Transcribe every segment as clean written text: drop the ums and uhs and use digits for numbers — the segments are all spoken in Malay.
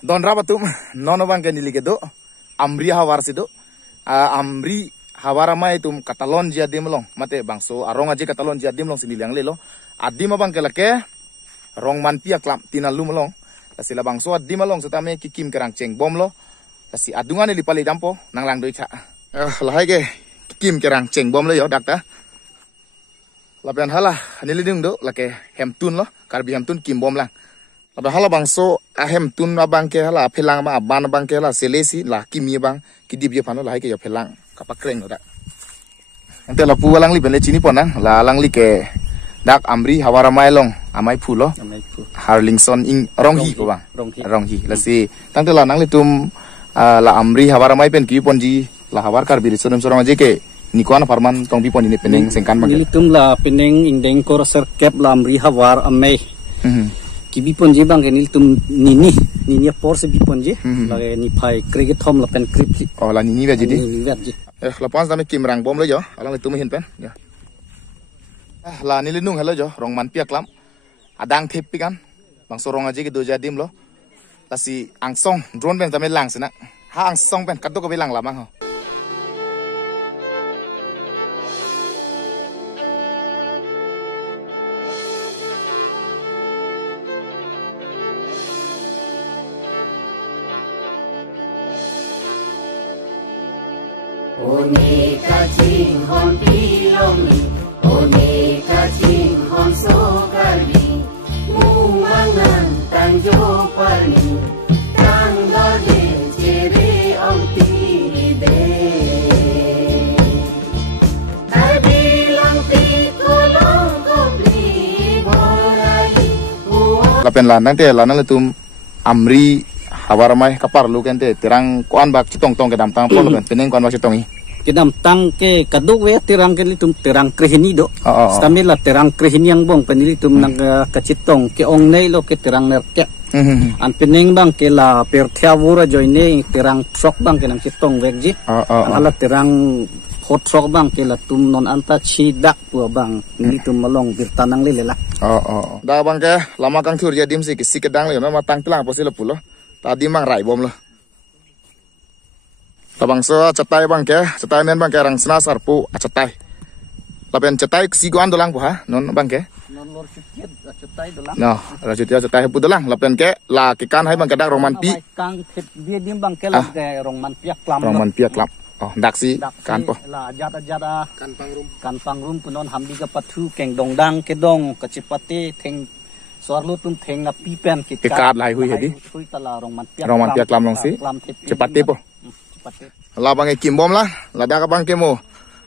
Don rabatum nono bang ke nili kedo amri hawar sido amri hawara mai tum katalon jia dimlong mate bangso arong aje katalon jia dimlong sini yang lelo adima bang ke lake rong man pia klam tinalu melong sila bangso adima long setame kikim kerang ceng bom lo kasi adungan li pali dampo nang lang doi cha lahai ke kikim kerang ceng bom lo yo dakta lapian hala nili dung do lake hemtun lo karbi hemtun kim bom lang lapian hala bangso hemtun abang ke hala pelang ba aban abang ke hala selesi lah kimi bang kidip je pano lahai ke yo pelang kapakreng udah nanti lapu walang li bele cini ponang la lang li ke dak amri hawara mailong amai pulo harlingson ing ronghi ko bang ronghi lasi tang te la nang li tum la amri hawara mai pen ki ponji la hawar kar biri sonum sorong aje ke nikuan farman tong pi pon ini peneng sengkan bang li tum la peneng indeng kor ser kep la amri hawar amai ki ponji bang ke nil tum nini por se bi ponji la ni pai kriget thom la pen krip oh la nini jadi ni ji lapans dami kim rang bom lo jo alang itu hin pen ya la nili nung hello jo rong man piak lam adang thep pikan bang sorong aje ke do jadim lo lasi angsong drone pen dami lang sina ha angsong pen kaddo ko bilang lamang ho One kacing hon pilong one kacing hon sokarbi mumangan tanjo parni tangga de cere ong tide bilang pikolong kopli borai lapen lanang te lanang letum amri hawar mai kapar lu kente terang kuan bak citong tong ke dam tang pol ben peneng kuan bak citong i kedam tang ke kaduk we terang ke litum terang krehini do stamila terang krehini yang bong penilitum nang kacitong ke ong nei lo ke terang nerke an peneng bang ke la per thiawura joine terang sok bang ke nang citong wekji ala terang hot sok bang ke la tum non anta chidak pu bang nilitum malong birtanang lelela da bang ke lama kang thur jadim si kedang le ma tang tlang posila pulo tadi mang rai bom lo tabang so cetai bang ke cetai men bang ke rang sena sarpu cetai lapen cetai si guan dolang pu ha non bang ke non lor cutiet cetai dolang no ra cutiet cetai pu dolang lapen ke la ke kan hai bang ke dak roman pi kang thet dia dim bang ke la ke roman piak klam roman piak klam oh dak si kan po la jada kan pangrum punon hambi ka patu keng dongdang ke dong kecipati theng soarlu tum theng na pipen ke kad lai hui hedi hui tala roman piak klam long si cepat po la bang kim bom la dak bang ke mo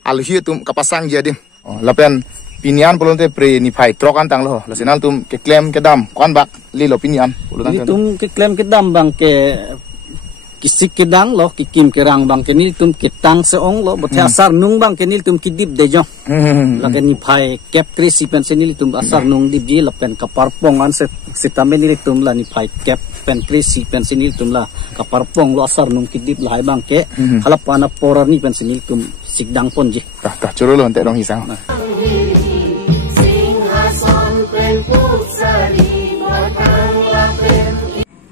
alhi tum kapasang jadim lapen pinian pulun te pre ni phai trok an tang lo la sinal tum ke klem ke dam kon bak li lo pinian pulun tum ke klem ke dam bang ke kisik ke dang lo kikim ke rang bang ke nil tum ke tang se ong lo bothe asar nung bang ke nil tum kidip de jo la ke ni phai kep krisi pen se nil tum asar nung dip ji la pen kaparpong an se sitame nil tum la ni phai kep pen krisi pen se nil tum la kaparpong lo asar nung kidip la hai bang ke halapana porar ni pen se nil tum sikdang pon ji ta churu lo ante dong hisang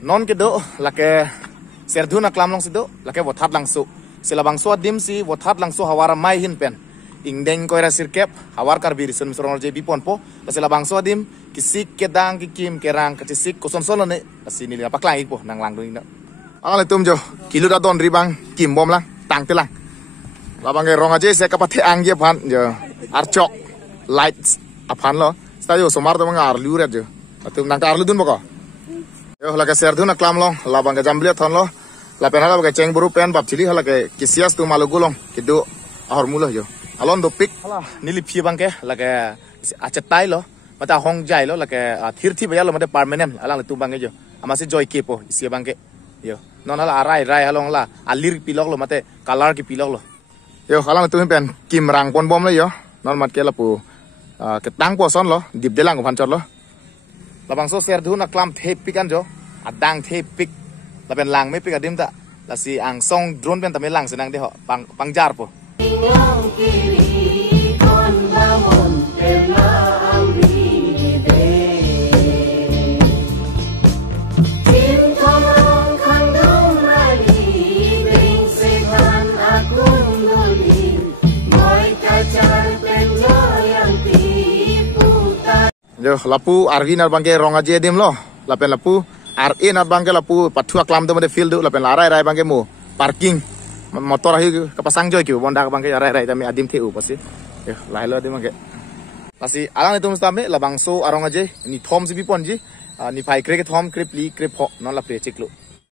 non ke do la ke serduna klam long sido lake wothat langsu sila bangso dim si wothat langsu hawara mai hin pen ingdeng koira sirkep hawar kar biri sun misrong je bipon po sila bangso dim kisik kedang kikim kerang kacisik koson solo ne asini li paklang ipo nang lang ding ale tum jo kilo da don ribang kim bom lang tang telang labang ke rong aje se kapathe ang je phan jo archok lights aphan lo stayo somar to mangar liuret jo tum nang tar lu dun boko yo lake serduna klam long labang ke jamblia thon lo la pen hala ke ceng buru pen bab chili hala ke kisias tu malu gulong kidu ahor mulo jo alon do pik hala nili phi bang ke la ke achetai lo mata hong jai lo la ke thir thi bayalo mate permanent alang tu bang ke jo amasi joy ke po isi bang ke yo non hala arai rai halong la alir pilok lo mate color ki pilok lo yo halang tu pen kim rang pon bom lo yo non mat ke la pu ke tang po son lo dip delang ko phancot lo labang so serduna klam the pikan jo adang the pik lapen lang me pika dim ta la si ang song drone pen tame lang senang de ho pangjar po Jo lapu RV nar bangke rong aje dim lo. Lapen lapu RE nar bangke lapu patua klam tu made field lapen larai rai bangke mu parking motor ahi kapasang joy ki bonda bangke rai tami adim teu pasti. Yo lai lo adim bangke. Pasti alang itu mustame labangso arong aje ni thom si bipon ji ni pai krek thom krep li krep ho non la pre chiklo.